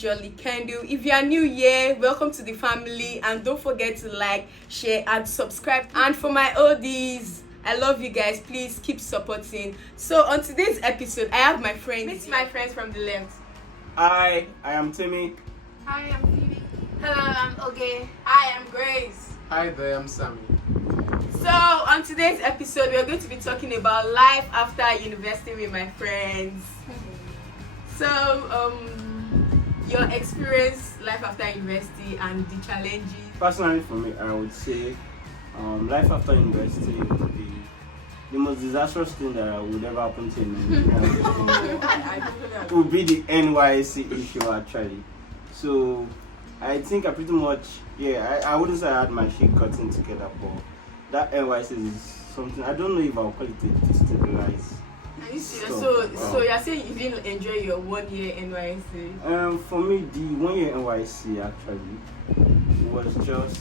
Jolly Kendall. If you are new here, welcome to the family, and don't forget to like, share, and subscribe. And for my oldies, I love you guys. Please keep supporting. So on today's episode, I have my friends. Meet my friends from the left. Hi, I am Timmy. Hi, I'm Phoebe. Hello, I'm Oge. Hi, I'm Grace. Hi there, I'm Sammy. So on today's episode, we are going to be talking about life after university with my friends. So your experience life after university and the challenges. Personally, for me, I would say life after university would be the most disastrous thing that would ever happen to me. It would be the NYC issue, actually. So I think I pretty much, I wouldn't say I had my shit cutting together, but that NYC is something, I don't know if I'll call it a destabilize. Are you serious? So you're saying you didn't enjoy your 1 year NYC? For me, the 1 year NYC actually was just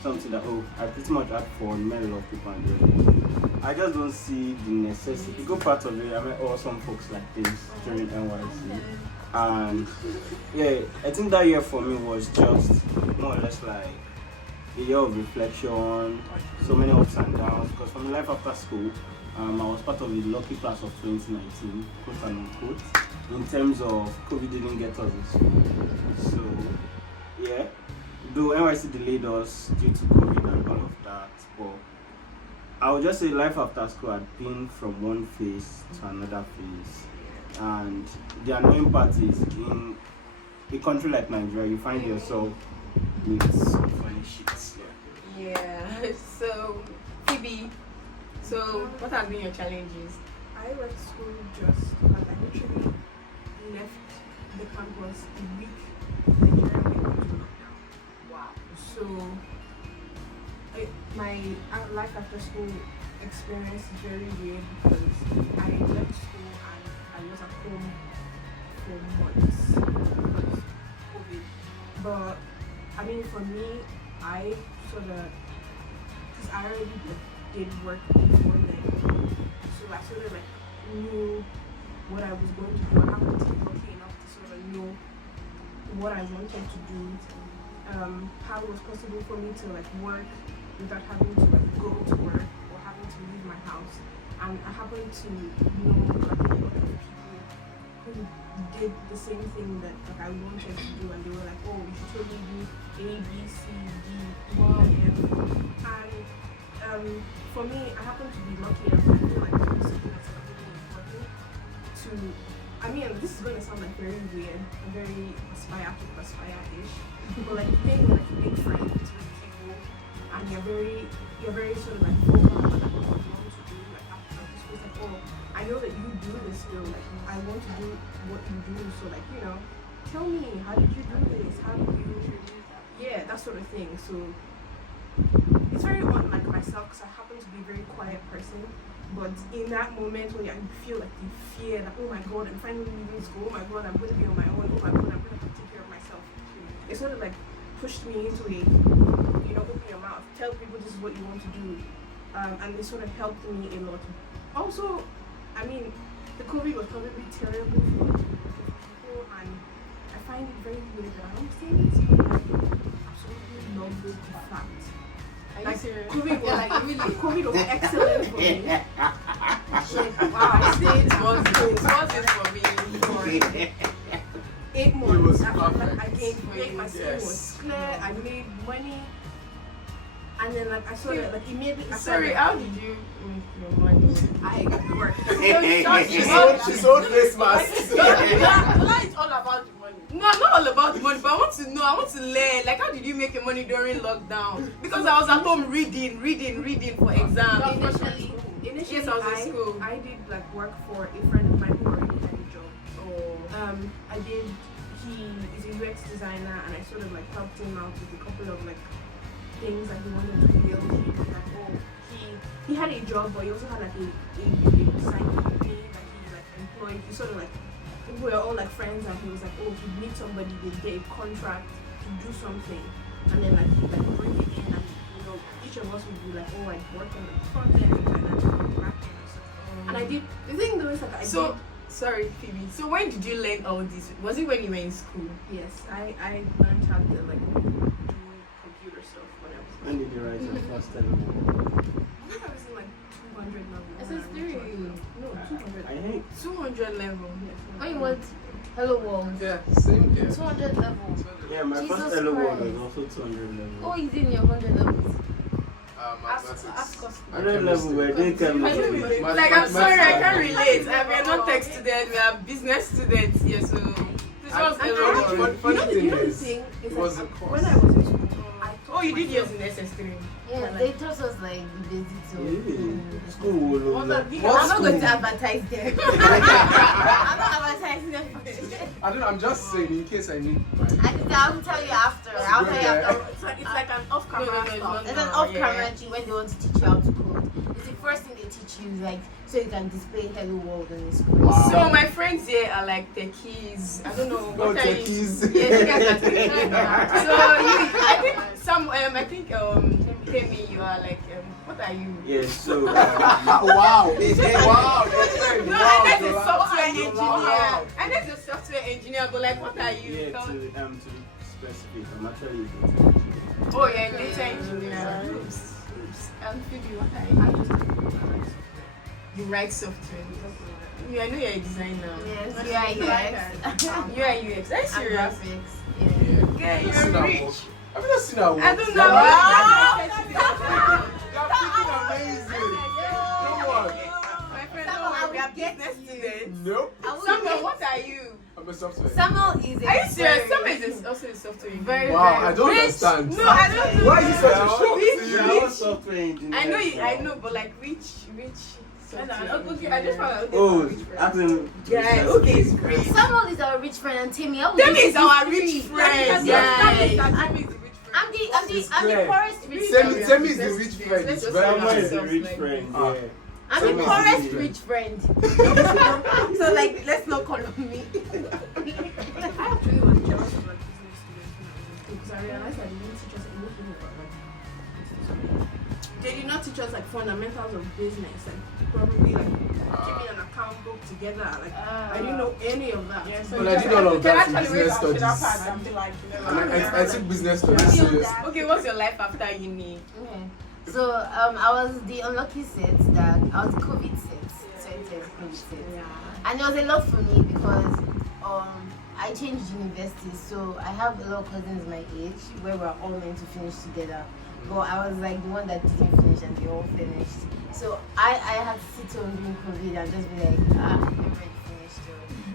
something that I pretty much had fun, met a lot of people and I just don't see the necessity. The good part of it, I met awesome folks like this during NYC. And I think that year for me was just more or less like a year of reflection, so many ups and downs. Because from life after school, I was part of the lucky class of 2019, quote and unquote, in terms of COVID didn't get us in school. So, though NYC delayed us due to COVID and all of that, but I would just say life after school had been from one phase to another phase. And the annoying part is in a country like Nigeria, you find yourself with some funny shits. Yeah. So, Phoebe, what have been your challenges? I went to school I literally left the campus a week Nigeria went into lockdown. Wow. So, my life after school experience is very weird because I left school and I was at home for months because of COVID. But I mean, for me, I sort of, because I already did work before then, so I sort of like knew what I was going to do. I happened to be lucky enough to sort of know what I wanted to do, how it was possible for me to like work without having to like go to work or having to leave my house. And I happened to know like a lot of people who did the same thing that like I wanted to do, and they were like, oh, you should totally do A, B, C, D, E, and F. And for me, I happen to be lucky enough. I feel like it's something that's like really important to. I mean, this is going to sound like very weird, very aspire-ish, but like being like a big friend with people, and you're very sort of like focused on like what you want to do. Like after school, it's like, oh, I know that you do this still. Like I want to do what you do. So like, tell me, how did you do this? How did you? Yeah, that sort of thing. So it's very unlike myself because I happen to be a very quiet person. But in that moment when you feel like the fear that, oh my god, I'm finally leaving school, oh my god, I'm going to be on my own, oh my god, I'm going to have to take care of myself. It sort of like pushed me into a, open your mouth, tell people this is what you want to do. And it sort of helped me a lot. Also, I mean, the COVID was probably terrible for people, and I find it very weird that I don't say this, but I absolutely love the fact. Are Like, you serious? COVID was excellent for me. Like, wow, I say it was for me. 8 months after perfect. I gained weight, my skin was clear, I made money, and then like I saw that like immediately. Sorry, how did you make your money? I worked. She sold face masks. It's all about the money. No, not all about the money, but I want to know, I want to learn. Like, how did you make your money during lockdown? Because I was at home reading for exams. Initially, Yes, I was in school. I did like work for a friend of mine who already had a job. He is a UX designer, and I sort of like helped him out with a couple of like things that he wanted to build. He had a job, but he also had like a design company that he like employed. He sort of like, we were all like friends, and he was like, oh, if you need somebody, they get a contract to do something, and then like he like bring it in, and each of us would be like, oh, I work on the front end and then the back end and stuff. And I did the thing though is like I did. Sorry, Phoebe. So when did you learn all this? Was it when you were in school? Yes, I learned how to like do computer stuff when I was. When did you write your first I think I was in like 200 level. SS3. No, 200. I think 200 level. When you went Hello World, Yeah, same here. 200 level. yeah, my Jesus first hello world Christ. was also 200 level. Oh, he's in your 100 levels. Mathematics. Ask us. 100 level where they can I don't be. relate. Math- Like, I'm sorry, I can't mathematics. relate. We are not tech students, we are business students here, so this was And- a and- lot. and- funny thing you know the is, thing is it was like, a course. when I was in school, I Oh, you did yours myself- in SS3. Yeah, like- they taught us like the basics of Yeah. School will What like, the- I'm What not going to school? advertise them. I'm not advertising them. I don't know, I'm just saying in case I need my. I'll tell you after. I'll tell you after. It's like an off-camera No, no, no, it's stuff. not. There's an Oh, off-camera yeah. entry when they want to teach you how to code. It's the first thing they teach you, like so you can display Hello World on the screen. Wow. So my friends here are like techies. I don't know Oh, what are you. techies. Yeah, you guys are techies. So I think Temi, you are like what are you? yeah, so wow. Wow, your friend. No, Wow, I know you're a software wow. engineer. I know a software engineer, but like what are you? yeah, Tell to me. be specific, I'm actually a data engineer. Oh, you're a data engineer. Oops. And Phoebe, what are you? You write software. I know you're a designer. Yes, UI, UI UX. Are you and serious? graphics. Yeah. Yeah, I've seen you're her rich. work. Have you not seen her work? I don't know. You're freaking amazing. Come on. My friend, don't worry, we are business students. Nope. Samuel, what are you? I'm a software. Samuel is a Are you serious? very- Samuel is also a software engineer. Very, Wow, very I don't rich. understand. No, I don't know. Why is he such a shock Rich, to Yeah, you? I'm a rich. software engineer. I know you. I so- know, but like rich. Okay, I just found out. Oh, as in. Yeah, okay, it's rich. Samuel is our rich friend, and Timmy. Temi is our rich friend. Yeah. Temi is the rich friend. I'm the Clear. poorest rich Temi friend. Temi is the rich friend. Let's just Someone say is a ourselves, rich like- friend. Ah. Yeah. I'm Temi the is poorest the rich friend. So like, let's not call on me. I actually was jealous of like business students when I was in school because I realized that they didn't teach us anything about like business. They did not teach us like fundamentals of business, like probably like keeping an account book together. Like I didn't know any of that. Yeah, so Well, I did all of that in actually business wait studies. and be like, And I took business studies serious. Okay, what's your life after uni? Okay. So I was the unlucky set that I was COVID set. So it says COVID set. And it was a lot for me because I changed universities, so I have a lot of cousins my age where we're all meant to finish together. But I was like the one that didn't finish and they all finished. So I had to sit home during COVID and just be like, I'm already finished.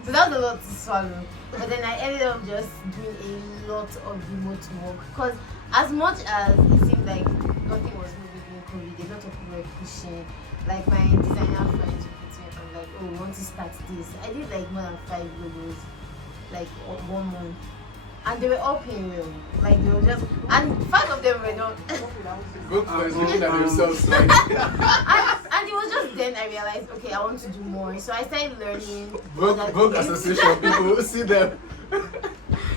So that was a lot to swallow. But then I ended up just doing a lot of remote work because as much as it seemed like nothing was moving during COVID, a lot of people were pushing. Like my designer friends would put me on like, oh, we want to start this. I did like more than 5 logos, like 1 month. And they were all paying well. Like they were just, and 5 of them were not. Both of us looking at themselves like, and it was just then I realized, okay, I want to do more. So I started learning. other Vogue things. Association people, see them.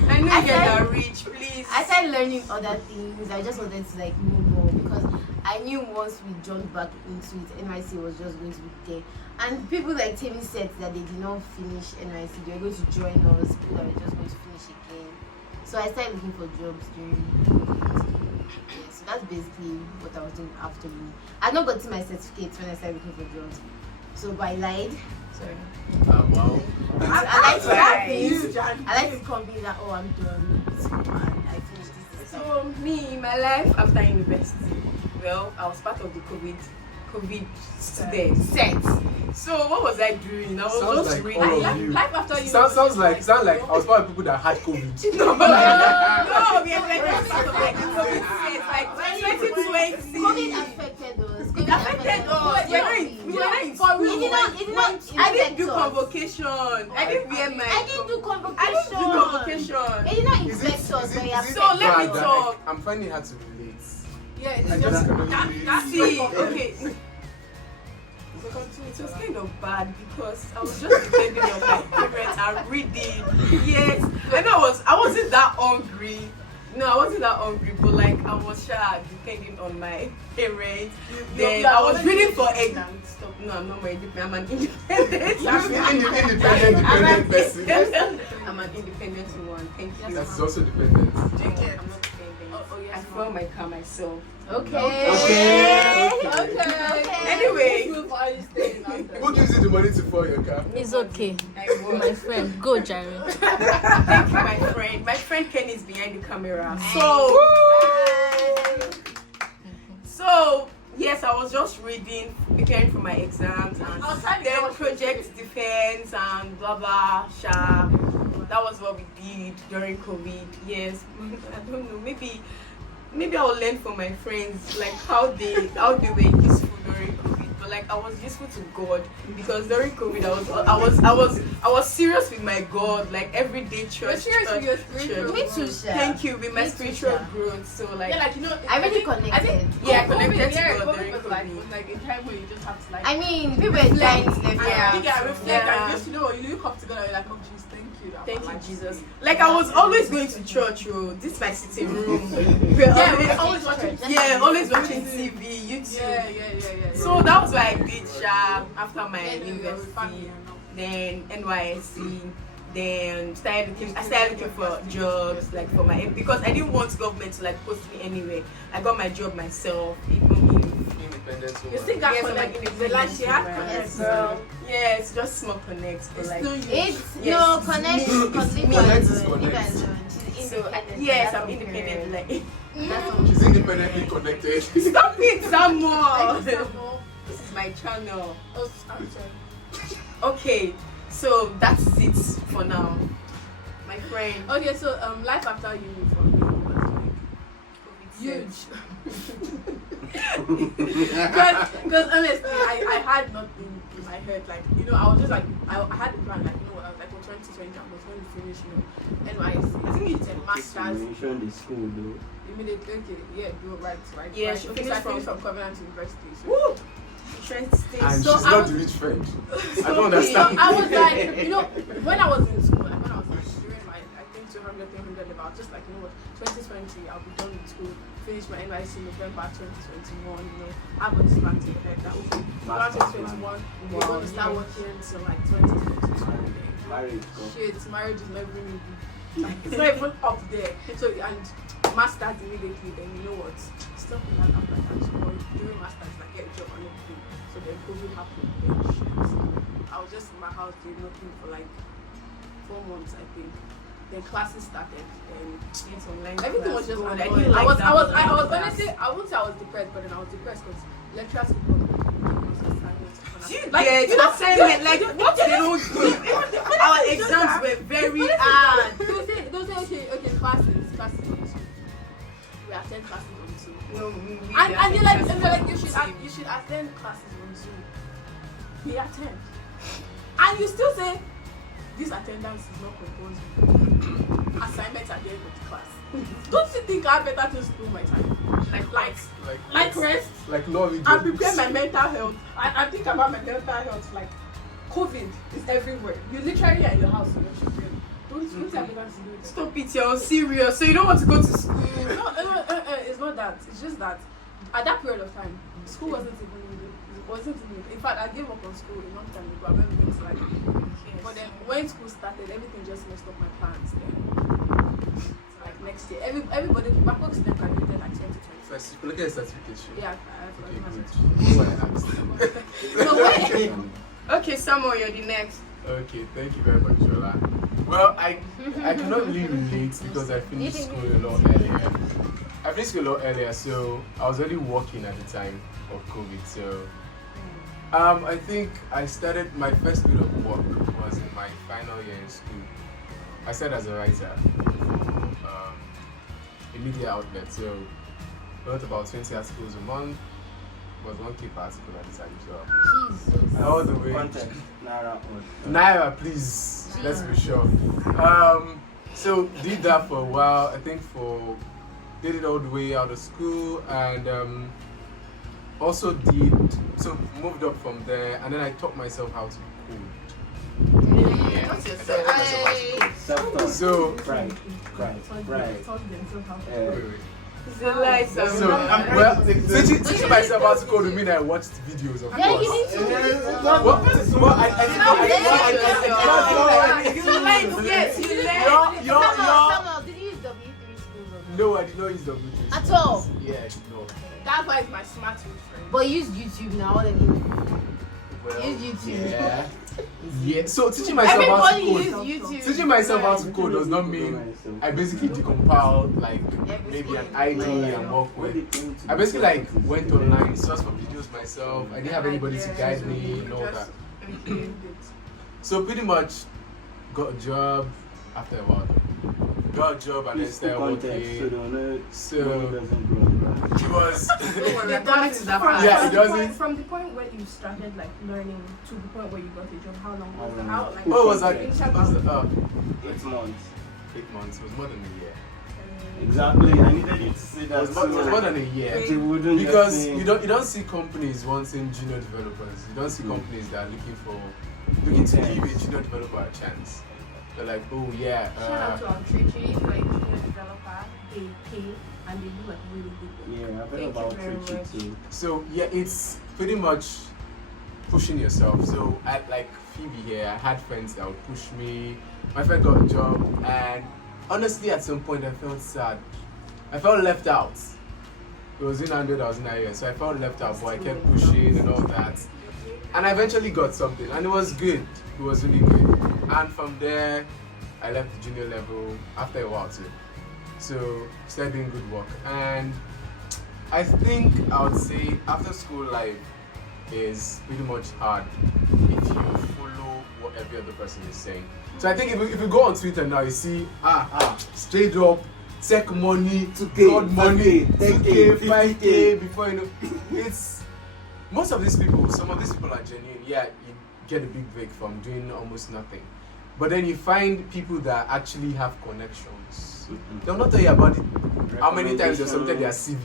I know I you guys said- are rich, please. I started learning other things. I just wanted to like know more because I knew once we jumped back into it, NYC was just going to be there. And people like Temi said that they did not finish NYC, they were going to join us, people that were just going to finish again. So I started looking for jobs during COVID. Yeah, so that's basically what I was doing after uni. I had not gotten my certificates when I started looking for jobs. So I lied. Sorry. Wow. I like to have things. Huge and I like to convince that oh I'm done with school and I finished this. So me, my life after university, well, I was part of the COVID student set. So what was I doing? I was Sounds just like reading. all of you. life after you. Sounds like I was part of people that had COVID. No, but no, we are like part of like the COVID set, like 2020. COVID affected us. It affected us. We were not in It did not I didn't do affect us. convocation. I didn't wear my. I didn't do convocation. I didn't do convocation. It did not Is it- infect us, is but it- it is it affected So let me bad that talk. I'm finding it hard to relate. Yeah, I it's just just cannot that. relate. That's See, okay. It was kind of bad because I was just depending on my parents and reading. Yes, and I wasn't that hungry. No, I wasn't that hungry, but like I was sure depending on my parents. Then You are I was already reading for independent. Stop. No, I'm not my independent. I'm an independent. Person. I'm an independent one. Thank you. That's also dependent. I'm not Drink it. dependent. Oh, yes, I fuel my car myself. Okay. Anyway, Who gives you the money to fuel your car? It's okay, I my was. friend. Go, Jared. Thank you, my friend. My friend Kenny is behind the camera. So yes, I was just reading, preparing for my exams, and then project defense and blah blah. Sha. That was what we did during COVID. Yes, I don't know. Maybe I'll learn from my friends like how they were useful during COVID. But like I was useful to God because during COVID I was serious with my God, like everyday church. serious with your church. spiritual Me too, Sha. Thank you with my Me too, spiritual Sha. growth. So like, Yeah, like you know, I really think- connected. Yeah, I COVID, connected to yeah, God COVID during was COVID. like a time where you just have to like. I mean, people were dying left Yeah. You get reflect Yeah. and just you know you look up to God and you're like, oh Jesus, thank you. that Thank my you, life Jesus. is Like I was always going to church. Oh, this is my sitting room. Yeah, we're always watching. Yeah, always watching TV, YouTube. Yeah. So that was what I did, Sha, after my Yeah, you were with family university, and all. then NYSC, then I started looking for jobs, like for my, because I didn't want government to like post me anyway. I got my job myself, even Independent You woman. still got Yes, I'm connect. like The like she had independent, connect, yes, girl. yeah, it's just small connects, but It's like, still you. It's Yes. no connect. Connect is connect. She's so independent. yes, That's I'm okay. independent. Like, That's okay. She's independently connected. stop it, Samuel. Thank you, Samuel. This is my channel. Oh, I'm sorry. Okay, so that's it for now, my friend. Okay, so life after uni for me was like huge. Because honestly, I had nothing in my head. Like, you know, I was just like, I had a plan. Like, you know what, I was like, for 2020, I was going to finish, you know, NYSC. I think it's a You master's. mentioned the school though. Immediately, okay, yeah, do it right. Yeah, right. she Okay, so I finished finished from- from Covenant University. So. Woo! Trying to stay And So she's I not was- the rich friend. I Stop don't it. understand. So I was like, you know, when I was in school, like when I was like, during my, I think 200, 300 level, I was just like, you know what, 2020, I'll be done with school, finish my NYC November 2021, you know, have a plan to the head that will be Master 2021, plan. we're going to start working till like 2022. Marriage, go. Shit, marriage is not even, it's not even up there. So, and masters immediately, then you know what, stuff like that after that, so during masters, like get a job and everything. So then COVID happened, then shit. I was just in my house doing nothing for like 4 months, I think. Then classes started, and It's online everything class. was just God, annoying. didn't like that I was online class. honestly, I wouldn't say I was depressed, but then I was depressed because lecturers would come. You Like, did you know, assignment, like what they don't do. Our exams were very hard. They'll say, okay, classes on Zoom. We attend classes on Zoom. No, And you're like, you should attend classes on Zoom. We attend. And you still say, this attendance is not compulsory. Assignments at the end of the class. Don't you think I better to school my time? Like rest Like Lori and Jones. prepare my mental health. I think about my mental health. Like COVID is everywhere. You literally are in your house. You know, children. Don't tell me that to do it. Stop it, you're serious. So you don't want to go to school. No, it's not that. It's just that at that period of time, school wasn't even. In fact, I gave up on school a long time ago. I went to like. But then when school started, everything just messed up my plans. Then, like next year, everybody, my folks then graduated like 2020. First, you look at the certificate. Yeah, Okay, I good. Who I asked. No way. Okay, Samuel, you're the next. Okay, thank you very much, Jola. Well, I cannot really relate because I finished school a lot earlier. I finished school a lot earlier, so I was already working at the time of COVID. So I think I started my first bit of work was in my final year in school. I started as a writer for a media outlet. So I wrote about 20 articles a month. Was one keep article at the time. So Jesus. all the way. Context, Naira on. Naira, please. Let's be sure. So did that for a while. I think did it all the way out of school, and also moved up from there, and then I taught myself how to code. Yeah. What's your I taught myself how to code. Self-taught. So- Pride. Taught themselves how to Wait, Uh, wait. It's a lie, So, Sam. well, teaching myself how to code would mean I watched videos, of Yeah, course. you need to. What? Well, I didn't know. You learn, yes, you learn. Samuel, did you use W3 school? No, I did not use W3. At all. Yeah, I did not. That's why it's my smart friend. But use YouTube now. All of you. Well, Use YouTube. Yeah. Yeah. So teaching myself how to Everybody code. use YouTube. Teaching myself how to code does not mean I basically decompiled like maybe an ID and work with. I basically like went online, sourced for videos myself. I didn't have anybody to guide me and all that. So pretty much got a job after a while. Got a job and then started working. So it was They're coming to that part. Yeah, it doesn't- From the point where you started like learning to the point where you got a job, how long was it? How like? oh, it was like in it terms was, of- 8 months. 8 months. It was more than a year. Exactly. I needed you to say It that. was more than a year. They wouldn't Because just say- you don't see companies wanting junior developers. You don't see companies that are looking to give a junior developer a chance. They're like, oh yeah, Shout out to Trichy, like junior developer, they pay and they do like really good work. Yeah, I've heard Thank you about very Twitchy much. too. so yeah, it's pretty much pushing yourself. So I like Phoebe here, I had friends that would push me. My friend got a job and honestly at some point I felt sad. I felt left out. It was in 100, I was in IS, so I felt left out, but I kept pushing and all that. And I eventually got something and it was good. It was really good. And from there I left the junior level after a while too. So started doing good work. And I think I would say after school life is pretty much hard if you follow what every other person is saying. So I think if you go on Twitter now, you see straight up tech money, 2K, God money, 10K, 2K, 5K before you know it's most of these people, some of these people are genuine. Yeah, you get a big break from doing almost nothing. But then you find people that actually have connections. They'll not tell you about it. How many times they submitted their CV.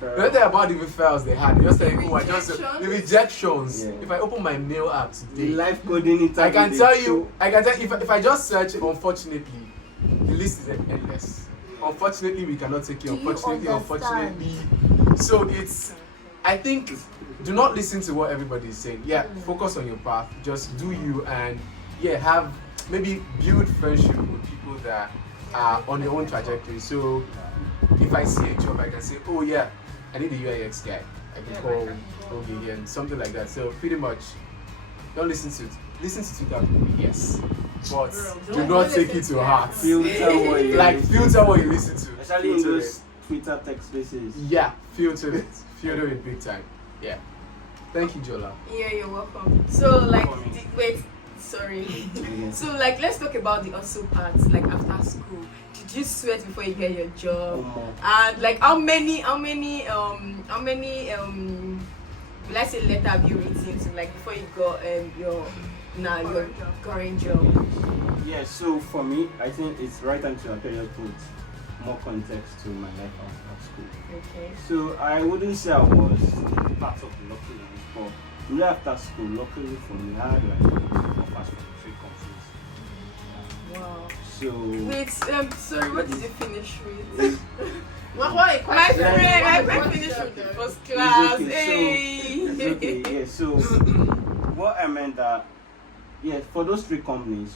They'll not tell you about the referrals they had. They just tell you, oh, I just the rejections. Yeah. If I open my mail app The today, life coding interview. I can tell you if I just search, unfortunately, the list is endless. Unfortunately, we cannot take you. Do you Unfortunately. understand? So it's, I think, do not listen to what everybody is saying. Yeah, focus on your path. Just do you and have maybe build friendship with people that are on their own trajectory. So if I see a job, I can say, oh yeah, I need a UIX guy. I can call Ogi and something like that. So pretty much, don't listen to Twitter people, yes, but do not take it to heart. Filter what you Like listen filter what you listen to. Especially in Filter those Twitter text spaces. Yeah, filter it big time. Yeah. Thank you, Jola. Yeah, you're welcome. So like, wait, sorry. Yeah. So like, let's talk about the hustle parts. Like after school, did you sweat before you get your job? And like, how many will I say letter have you written to like before you got your current job? Yeah, so for me, I think it's right time to actually put more context to my life after school. Okay. So I wouldn't say I was part of the lucky ones, but really after school, luckily for me, I had like offers from 3 companies. Wow. So Wait, sorry, what did you finish with? What a My question. friend, I finished with the first class. okay, it's okay, yeah. So what I meant that, yeah, for those 3 companies,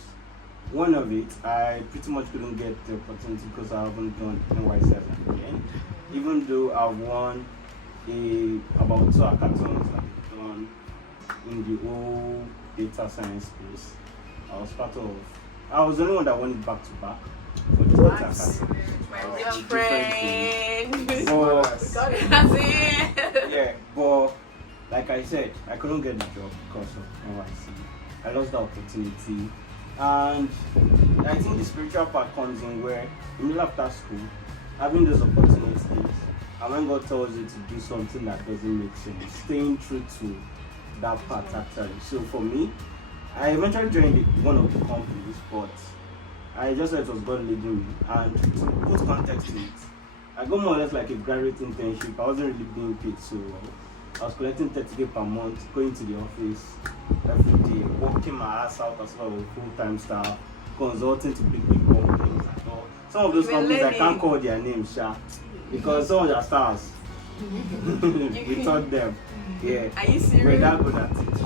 one of it I pretty much couldn't get the opportunity because I haven't done NY7 again. Even though I've won about 2 hackathons that I've done in the whole data science space. I was the only one that won it back to back for the data hackathon. My dear friend. But That's it. yeah, but like I said, I couldn't get the job because of NYC. I lost the opportunity, and I think the spiritual part comes in where, immediately after school, having those opportunities, and when God tells you to do something that doesn't make sense, staying true to that part actually. So for me, I eventually joined one of the companies, but I just thought it was God leading me. And to put context to it, I got more or less like a graduate internship. I wasn't really being paid so well. I was collecting 30k per month, going to the office every day, working my ass out as well as full-time staff, consulting to big companies and all. Some of those companies I can't call their names, because some of their stars, we taught them. Yeah. Are you We're serious? that good at it,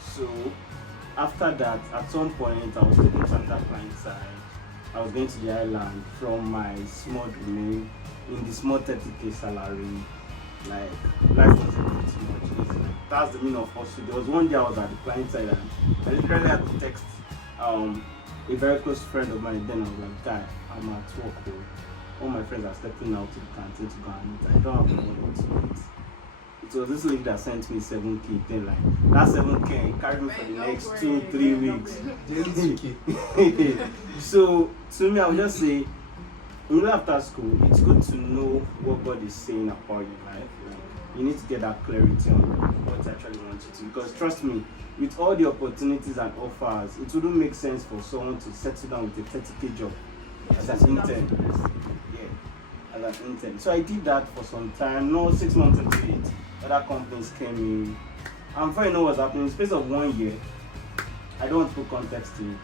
So after that, at some point, I was taking Santa client side. I was going to the island from my small domain in the small 30k salary. Like, life was a bit too much. It's like, that's the meaning of hustle. There was one day I was at the client side and I literally had to text a very close friend of mine. Then I was like, guy, I'm at work. All my friends are stepping out to the canteen to go and eat. I don't have money to eat. It was this lady that sent me 7k. Then like that 7k carried me for the next 2-3 weeks. So to me, I would just say, even after school, it's good to know what God is saying about your life. Like, you need to get that clarity on what actually wants you to. Because trust me, with all the opportunities and offers, it wouldn't make sense for someone to settle down with a 30k job as an intern. Yeah, as an intern. So I did that for some time. No, 6 months into it, other companies came in. And before you know what's happening, in the space of 1 year, I don't want to put context to it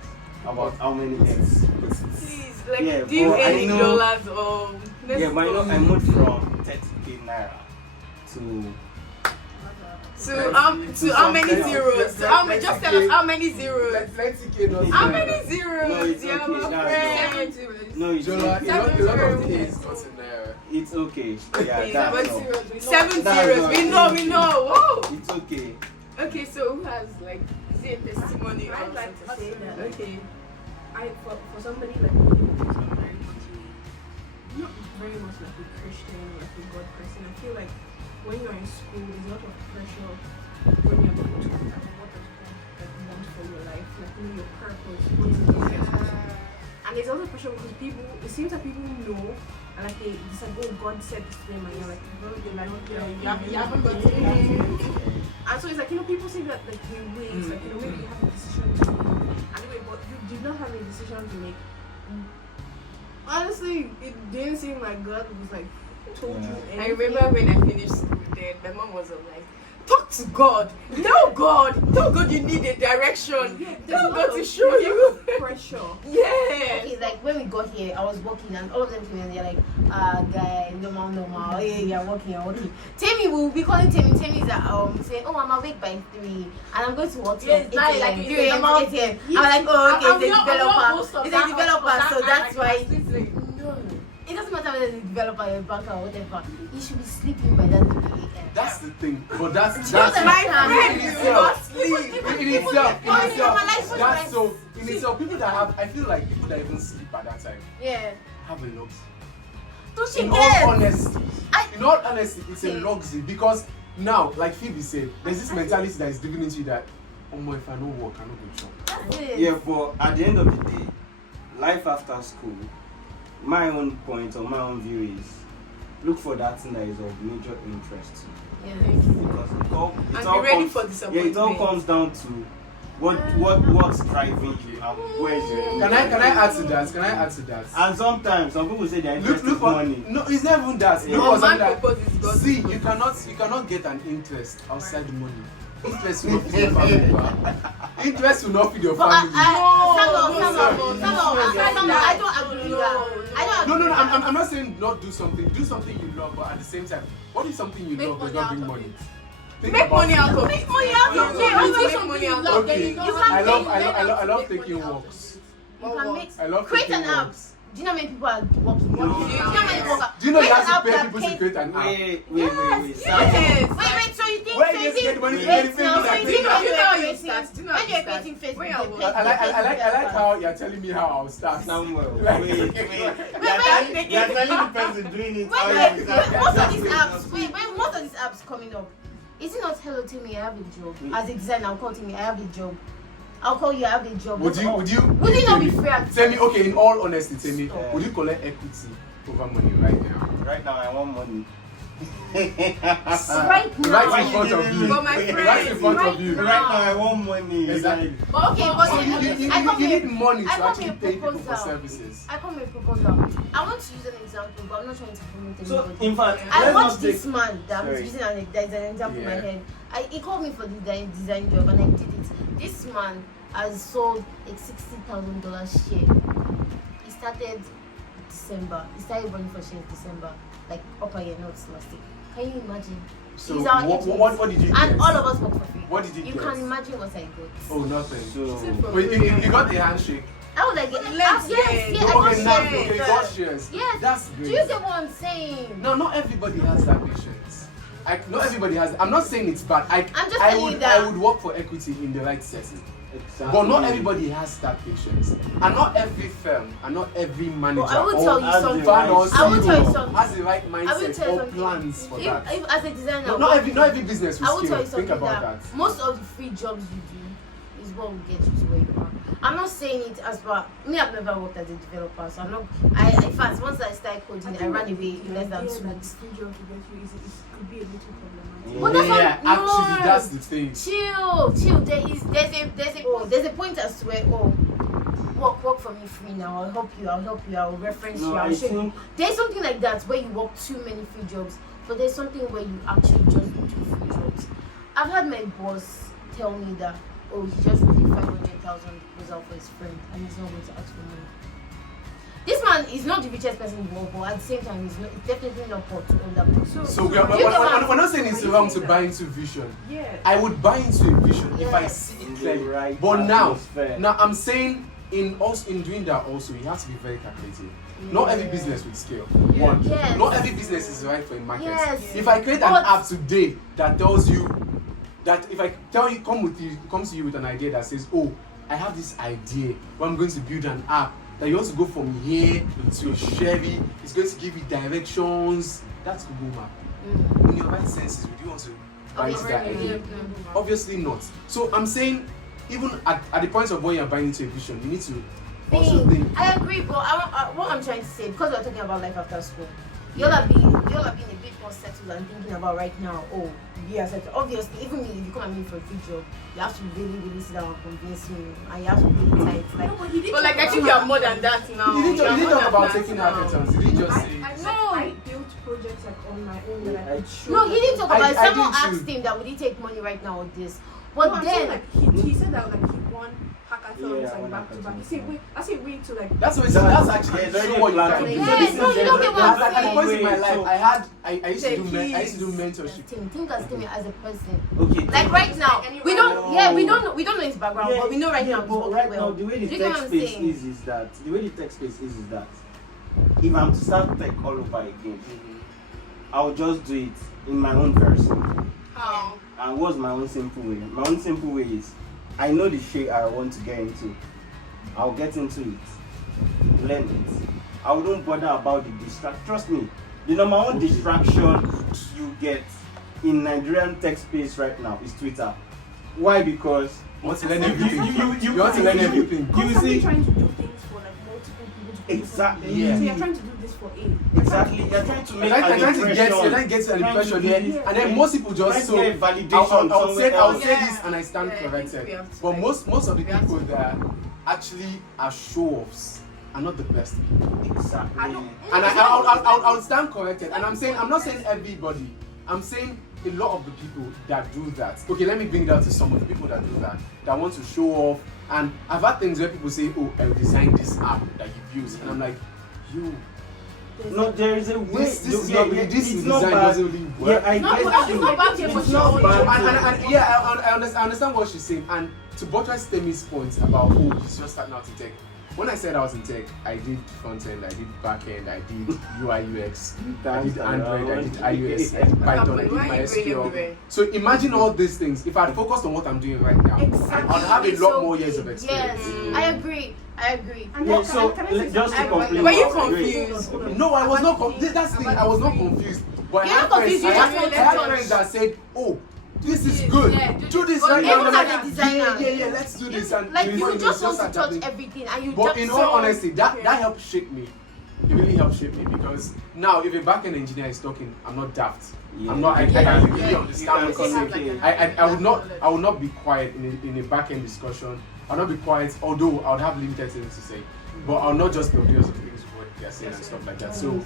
about how many X. Please, like, Yeah, do you but I any know- dollars or? Yeah, but I know I moved from 30k naira to to how many something zeros? To how many? Just tell us how many zeros. 30k not How in many naira. zeros? No, it's Yeah, okay, my that's friend. no, it's Jola, okay. a lot of zeros. things not in naira. It's okay. Yeah, Okay, that's seven all. 7 That's zeros. all. We know. Whoa. It's okay. Okay, so who has like say testimony or I'd like to something? say that. Okay. For somebody like me who's not very much not very much like a Christian, like a God person, I feel like when you're in school, there's a lot of pressure when you're going to what does God like want for your life, like your purpose, what is it you're supposed to do. And there's also pressure because it seems that people know and like they decide, oh, God said this to them, and you're like, well, you haven't got it. And so it's like, people say that like we wait, like maybe you have a decision to make. Anyway, but you did not have a decision to make. Honestly, it didn't seem like God was like told you anything. I remember when I finished school then, my mom was like, talk to God. Tell God you need a direction. Tell God to show you. Pressure. Yeah. Okay, like when we got here, I was working and all of them came and they're like, guy, normal, yeah, you're working. Temi will be calling Temi. Temi is saying, oh, I'm awake by 3 and I'm going to work till 8 like a.m. it's 3 a.m. normal. to 8 a.m. I'm like, oh, okay, it's a developer. It's a that developer, so that's why. Like, No, it doesn't matter whether it's a developer or a banker or whatever. You should be sleeping by that 3 a.m. That's the thing. But that's My friend, in you itself. must sleep. In itself, normalize that's what so. In itself, people that have, I feel like people that even sleep at that time Yeah. have a luxury. Don't you In get? all honesty, I- in all honesty, it's a Okay. luxury because now, like Phoebe said, there's this mentality that is digging into you that, oh my, if I don't work, I don't go job. That's it. Yeah, but at the end of the day, life after school, my own point or my own view is look for that thing that is of major interest to you. Yeah. Because And be ready for disappointment. Yeah, it all comes down to what's driving you and where you're. Can I add to that? Can I add to that? And sometimes some people say they're interested in Look, money. no, it's not even that. Yeah. Look No for man something that. proposes God. See, you cannot get an interest outside the money. Interest will not feed your family. Interest will not feed your But family. I don't agree with that. I don't agree. No. I'm not saying not do something. Do something you love, but at the same time, what if something you love does not bring money? Think Make about money it. out of it. Make money out of it. Yeah, Always make something money you out love. of it. Okay. You can't I love taking walks. You can make. I love Create taking an app. walks. Do you know how many people are working? No. Do you know how many people are? Do you know you Create have an app to pay that people pays- to create an app? Wait. Yes. Wait, so you think Where you get the money to Wait, get the no, things so that you take think that? when Do you know how you you're start? Do you know creating how you when you're start? creating Facebook, Where they I pay- was. I like how you're telling me how I'll start. Samuel, Like- wait. You're telling the person doing it. how Wait, you most of these apps, most of these apps coming up, is it not hello Timmy, I have a job? As a designer, I'll call Timmy, I have a job. I'll call you, I have a job. Would you Would it not be fair? tell me, okay, in all honesty, tell me, Stop. would you collect equity over money right now? Right now, I want money. Right now. Right in front of you. But my Right in friend, front Right of you. now. Right now, I want money. Exactly. But okay, but So you need money I to come actually with pay people for proposal. services. I come with a proposal. I want to use an example, but I'm not trying to promote So, anybody. in fact, I let's watched not this take. man that I'm Sorry. using as an example in my Yeah. head. He called me for the design job and I did it. This man has sold a $60,000 share. He started December. He started running for shares December, like upper year, not last year. Can you imagine? So He's our what, agent. what did you get? And all of us work for free. What did you You get? can imagine what I got. Oh, nothing. So, Wait, you got the handshake. How would I get? Let's Yes, get- I No, got okay, now, shares. okay, you got shares. Yes. That's Do great. you get what I'm saying? No, not everybody has that patience. Not everybody has. I'm not saying it's bad. I'm just I telling you would, that. I would work for equity in the right setting. exactly. But not everybody has that patience. And not every firm, and not every manager But I will or tell you has the something. right- or I will tell you CEO something. has the right I will mindset tell you or something. plans for that. If as a designer, Not every business will I will scale. tell you something Think about that. most of the free jobs you do is what will get you to where you are. I'm not saying it as per me. I've never worked as a developer, so I'm not. In fact, once I started coding, I ran away in less than 2 weeks. Free job to get you is could be a little problematic. Yeah. But that's Yeah, not- actually, no. that's the thing. Chill. There's a point as to where work for me free now. I'll help you. I'll reference No, you. I'll I show you. think There's something like that where you work too many free jobs, but there's something where you actually just do free jobs. I've had my boss tell me that, oh, he just paid 500,000 proposal for his friend and he's not going to ask for money. This man is not the richest person in the world, but at the same time, it's definitely not poor to own that person. So we're not saying it's wrong to buy into vision. Yeah. I would buy into a vision if I Yes. see it in the clearly. right But now atmosphere. I'm saying in doing that also, you have to be very calculative. Not every business will scale. One, Yes. not every business is right for a market. Yes. If I create an But- app today that tells you that if I tell you comes to you with an idea that says, oh, I have this idea where I'm going to build an app that you want to go from here to your Chevy, it's going to give you directions. That's Google Map. In your right senses, would you want to buy into that idea? Obviously not. So I'm saying, even at the point of when you're buying into a vision, you need to also think. I agree, but what I'm trying to say, because we're talking about life after school, y'all are being a bit more settled and thinking about right now. Oh, yes, obviously, even me, if you come at me for a free job, you have to really sit down and convince me, and you have to be tight. Like, No, but he did But like, I talk think about- you're more than that now. You didn't You're talk more than about that taking now. hackathons. You didn't just say. I said No. I built projects like on my own that I could show. no, he didn't talk about it. I Someone did too. asked him that would he take money right now or this. No, But I'm saying, then, like he said that like he won hackathons Yeah, I like won back to back. hackathons, He said wait, I said wait to like That's actually Yeah, it's true already what you planned. can do. Yes, So this no, is you don't get what I'm At the saying. point in my Wait, life, so- I used to do Take I used to do keys. mentorship. think as Timmy as a person. Okay. Like right now, we don't. Yeah, we don't know his background, Yeah, but we know right yeah, now he's but working right well. now, the way the Do you get tech what I'm space saying? is that if I'm to start tech all over again, I'll just do it in my own person. How? And what's my own simple way? My own simple way is I know the shit I want to get into. I'll get into it, learn it. I wouldn't bother about the distraction. Trust me, the number one distraction you get in Nigerian tech space right now is Twitter. Why? Because You want to learn everything. you You want to learn everything. You constantly see, trying to do things for like multiple people to do Exactly. something. Yeah. So you're trying to do this for A. exactly. You're trying to make You're an trying to impression. get an impression Trying to there, get- and then most people trying just to so. get validation I'll say somewhere else. this and I stand Yeah, I think corrected. we have to, But like, most of the we have people to- that actually are show-offs are not the best people. Exactly. I don't- And I'll stand corrected. And I'm not saying everybody. I'm saying a lot of the people that do that. Okay, let me bring it out to some of the people that do that want to show off. And I've had things where people say, oh, I designed this app that you've used. And I'm like, you, No, there is a way. this is not really, this it's design not bad. doesn't really work. Yeah, I No, get but you. it's not bad here for It's not sure. bad. And yeah, I understand what she's saying. And to buttress Temi's point about, oh, he's just starting out in tech. When I said I was in tech, I did front end, I did back end, I did UI UX, I did Android, I did iOS, I did Python, I did Why are you going MySQL. everywhere? So imagine all these things. If I had focused on what I'm doing right now, Exactly. I'd have a It's lot more okay. years of experience. Yes, I agree. And Yeah, then, so can I say just to something? complete Were you what- wait. confused? No, I was not confused. That's the thing, I was not confused. But You're I had not confused, friends, you I just want to had touch. friends that said, oh, this is Yeah, good. yeah, Do this But right now. even And I'm as a like, designer, yeah, let's do this. And like before you know, just want to adapting. touch everything, and you But just in all so- honesty, that helped shape me. It really helped shape me because now if a backend engineer is talking, I'm not daft. Yeah. I'm not. I You can can- really you understand can what you're communicate. saying. I would not be quiet in a back end discussion. I'll not be quiet, although I would have limited things to say. But I'll not just be oblivious of things what they're saying and stuff like that. So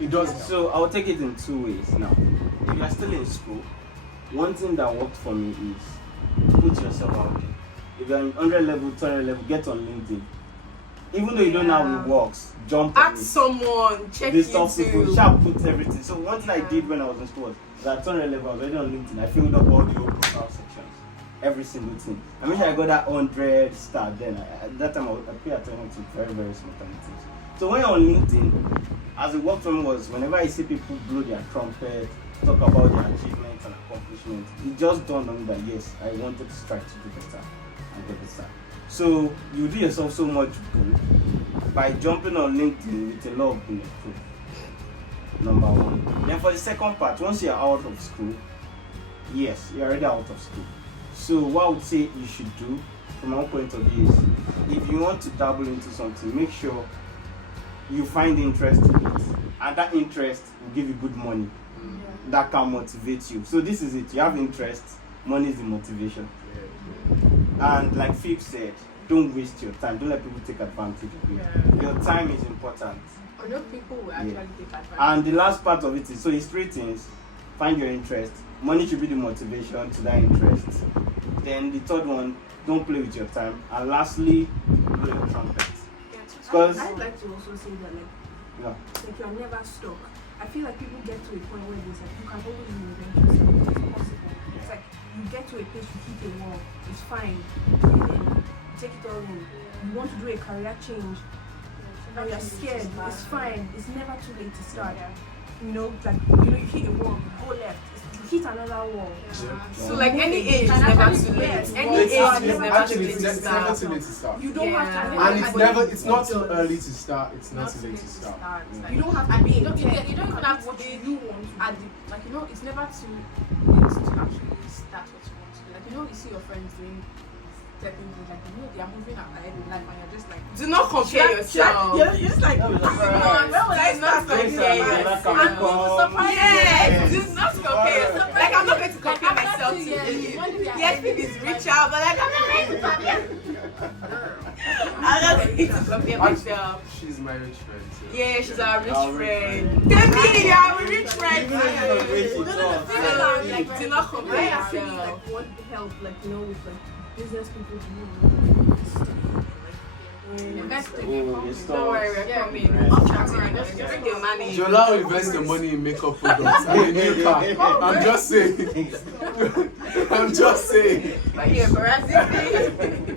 it does. So I'll take it in two ways now. If you are still in school, one thing that worked for me is put yourself out there. If you're in 100 level, 200 level, get on LinkedIn. Even though you don't know how it works, jump on Ask it. someone, check This stuff people YouTube. sharp put everything. So one thing I did when I was in school was at 200 level, I was already on LinkedIn. I filled up all the old profile sections, every single thing. I made sure I got that 100 star. Then at that time I pay attention to very very small tiny things. So when you're on LinkedIn, as it worked for me was whenever I see people blow their trumpet, talk about their achievements and accomplishments, it just dawned on me that yes, I wanted to strive to do better and get better. So you do yourself so much good by jumping on LinkedIn with a lot of bulletproof. Number one. Then for the second part, once you're out of school, yes, you're already out of school. So what I would say you should do from my own point of view is if you want to dabble into something, make sure you find interest in it. And that interest will give you good money. That can motivate you. So this is it. You have interest, money is the motivation. And like Phil said, don't waste your time. Don't let people take advantage of you. Your time is important. I know people will actually take advantage. And the last part of it is, so it's three things. Find your interest. Money should be the motivation to that interest. Then the third one, don't play with your time. And lastly, blow your trumpet. Because I'd like to also say that yeah. like you're never stuck. I feel like people get to a point where it's like you can always reinvent yourself. It's possible. It's like you get to a place, you hit a wall. It's fine. Take it all in. You want to do a career change. And you're scared. It's fine. It's never too late to start. You know, like you hit a wall, go left. You hit another wall. So like any age is And never actually, too late. yes, Any it's age is never Actually, too late it's to never start. too late to start. You don't have to. And it's not too early to start. It's not too late to start. You don't have to be. You don't even have what you want at the, like, you know, it's never too late to actually start what you want to do. Like, you know, you see your friends doing certain things, like, you know, they are moving ahead in life, and you're just like, Do not compare yourself. you're just like, That was "Come surprise. on, where would I Do not start compare from Yes, here?" yes, And yes. you will surprise Yes, Yes. do not compare yourself. Like I'm not going to compare myself to you. Yes, Phoebe is richer, but like I'm not going to compare. I'm not going to compare myself. She's my rich friend. So. Yeah, she's our rich Our rich friend. friend. Tell me you are a rich friend. Even if you're rich, it's So, not. like, do not I compare actually yourself. like want help, like, you know, with like business people who invest in your Oh, company. yes, Don't worry, we're Yeah. coming. Right. Bring your money. Jola will invest the money in makeup products and a new car. I'm just saying. I'm just saying. But you're embarrassing me.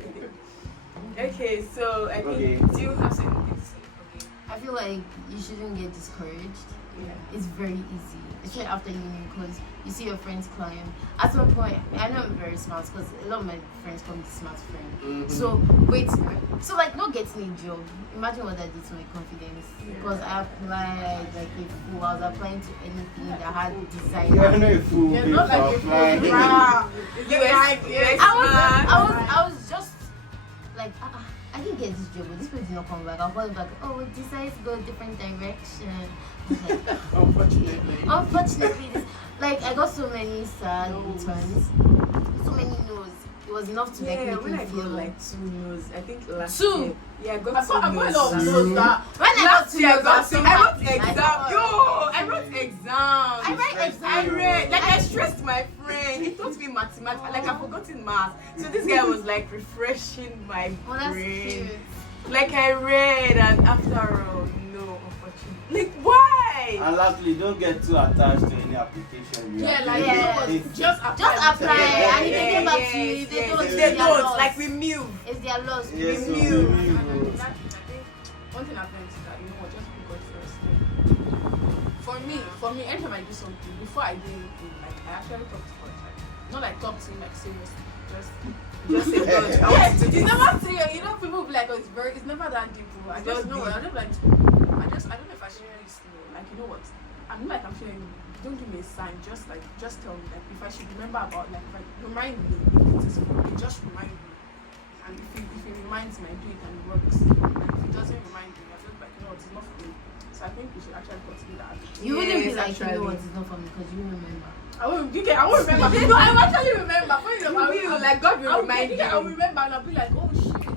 Okay, so I think Okay. do you have something to say? Okay. I feel like you shouldn't get discouraged. Yeah. It's very easy, especially after uni, because you see your friends climb. At some point, I know I'm very smart because a lot of my friends call me the smart friend. Mhm. So wait, so like not getting a job. Imagine what that did to my confidence. Because I applied like a fool. I was applying to anything that had design. You're not a fool. You're not like a babe. fool. Like- Yes, I was just like, I didn't get this job, but this place did not come back. I was like, oh, we decided to go a different direction. I was like, unfortunately, like I got so many sad returns, so many no's. It was enough to like Yeah, make when me I feel got like. like 2 no's, I think last Two? year. Yeah, I got I've 2 got a no's. lot of those that When I got Last to year I your got so I wrote happy. exam. Yo, I wrote exams. I read exam. I read, like I stressed my friend. He taught me mathematics. Like I've forgotten math. So this guy was like refreshing my Oh, that's brain. cute. Like I read, and after all, no, unfortunately. Like why? And lastly, don't get too attached to any application. yeah, like Yeah. you know what? It's- Just apply. Just apply, Yeah, and if they get back to you, yes, they yes, don't. yes. It's They their don't. loss. Like we move. It's their loss. Yes, We so knew. we knew. One thing I've learned is that, you know what, just be God first. For me, anytime I do something, before I do anything, like I actually talk to God. Like, not like talk to him like seriously. Just say God. I Yeah, want to do it's this. never serious. You know, people will be like, oh, it's never that deep. Bro. I It's just not know what. deep. I don't know if I should really slow. Like, you know what? I'm not like I'm feeling. Don't give me a sign. Just tell me. Like, if I should remember about, like, if I remind me, if it is for me, just remind me. And if it reminds me, I do it and it works. And if it doesn't remind me, I feel like, you know what, it's not for me. So I think you should actually consider that. You wouldn't be Yes, like, you know actually. what, it's not for me because you remember. I won't remember. No, I will actually remember. Funny enough, You will, like, God will remind you. I will remember and I'll be like, oh shit.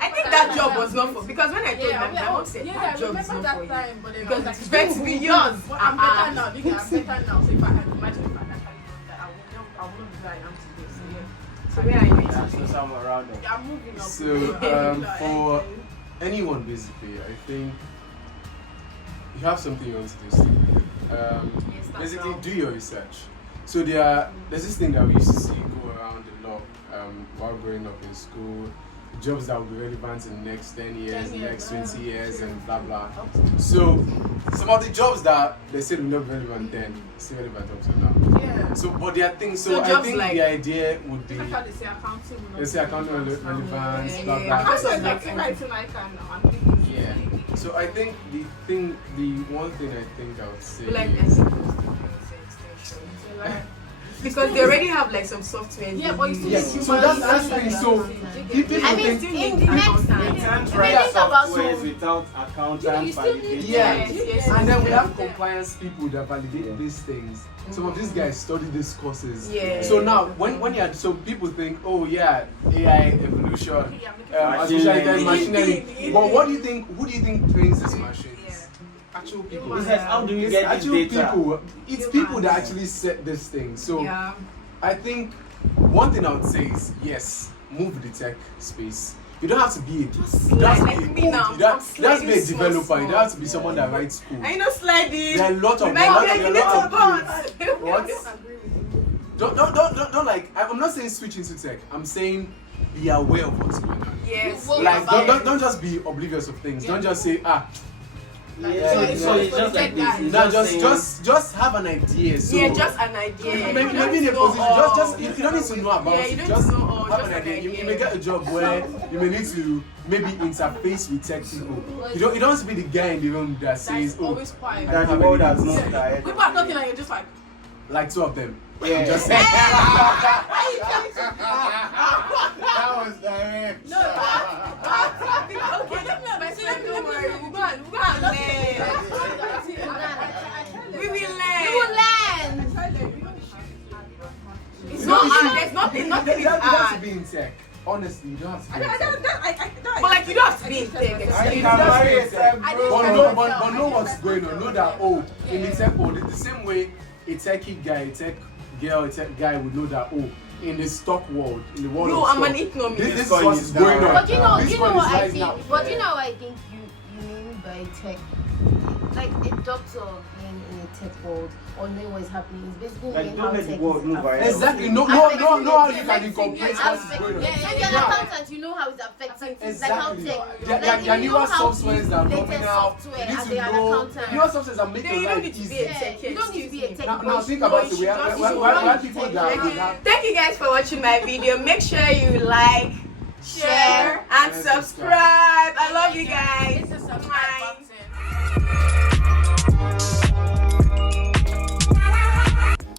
I think that job was not for, because when I told Yeah, my mom said I that job is remember not that for you. time, but then Because I was like, it's meant to be yours. But I'm better now. I'm better now. So if I had imagine if I had actually done that, I wouldn't be where I am today. So yeah. So where are you? Yeah, so somewhere around there. Yeah, I'm moving up. So for anyone basically, I think you have something you want to do. Yes, Basically, now. do your research. So there's this thing that we used to see go around a lot while growing up in school. Jobs that will be relevant in the next 10 years, the next 20 years, and blah blah. So some of the jobs that they said were not relevant then, still relevant up to now. Yeah. So, but there are things. So So I jobs think like- the idea would be, Like how they say accounting. will not let's say, be accounting relevant now. relevance, Yeah, blah yeah, blah. yeah. Because Because like of that. writing I can now. I'm thinking. Yeah. So I think the one thing I think I would say Like is, So like, Because they already have like some software. yeah, but you still yes. need So humans. that's the thing. So if people I mean, think, in the next, accountant. You if can't you write think about softwares without accountants You still need validating. Yeah. Yes, and then we have Yeah. compliance people that validate Yeah. these things. Some of these guys study these courses. Yeah. So now, when you're, so people think, oh yeah, AI evolution, artificial intelligence, machine learning. But what do you think? Who do you think trains these machines? Actual people. Humans. Business, how do you It's get actual this data? people. It's people that actually set this thing. So Yeah. I think one thing I would say is yes, move the tech space. You don't have to be a, you don't have to slide be like a me code. now. You don't I'm have to be a sliding small, developer. You don't have to be small. someone that writes code. I know sliding. There are a lot of My lot- beg, there are you a lot need of to codes. bounce. What? Agree with you. Don't like. I'm not saying switch into tech. I'm saying be aware of what's going on. Yes. Well, Like about don't just be oblivious of things. Don't just say Yeah, So so it's just like this. It's no, saying- just have an idea. So Yeah, just an idea. maybe You don't in a need to know position, all. just you don't need to know about Yeah, it. you don't Just need to know all, have just an an idea. You idea. may get a job where you may need to maybe interface with tech people. You don't want to be the guy in the room that That says, is oh, always quiet. That the world has not started. People are talking and you're just like, like two of them. Yeah. Just saying. That was direct. no, Okay, don't worry. We'll go and learn. We will you learn. will learn. It's You not don't- hard. There's nothing. Nothing is You don't have to hard. be in tech. Honestly, you don't have to be in tech. But like you don't have to be in tech. I Excuse can me. marry yourself, I bro. didn't- But know what's going on. Know that, oh, in the tech world, it's the same way a techie guy, a tech girl, a tech guy would know that, oh, in the stock world, in the world No, of I'm stock, an economist. this is Bitcoin what is is going down. on. But you know Bitcoin what is I rising think. up. But you know what I think you mean by tech, like a doctor being in a tech world or knowing what is happening is basically Like, knowing don't how let the tech world is move ahead. Exactly. No, how you can incorporate what's going on. Yeah, if you're an accountant, you know how it's affecting things, like how Exactly. tech. There like, are you newer know how softwares that are latest coming out. software You need as to an know. accountant. Newer softwares that make Then your you don't life need to be easy. a tech. You don't need to be a tech. Now think about it. We have people that would have. Thank you guys for watching my video. Make sure you like, share, and subscribe. I love you guys. It's a subscribe Bye.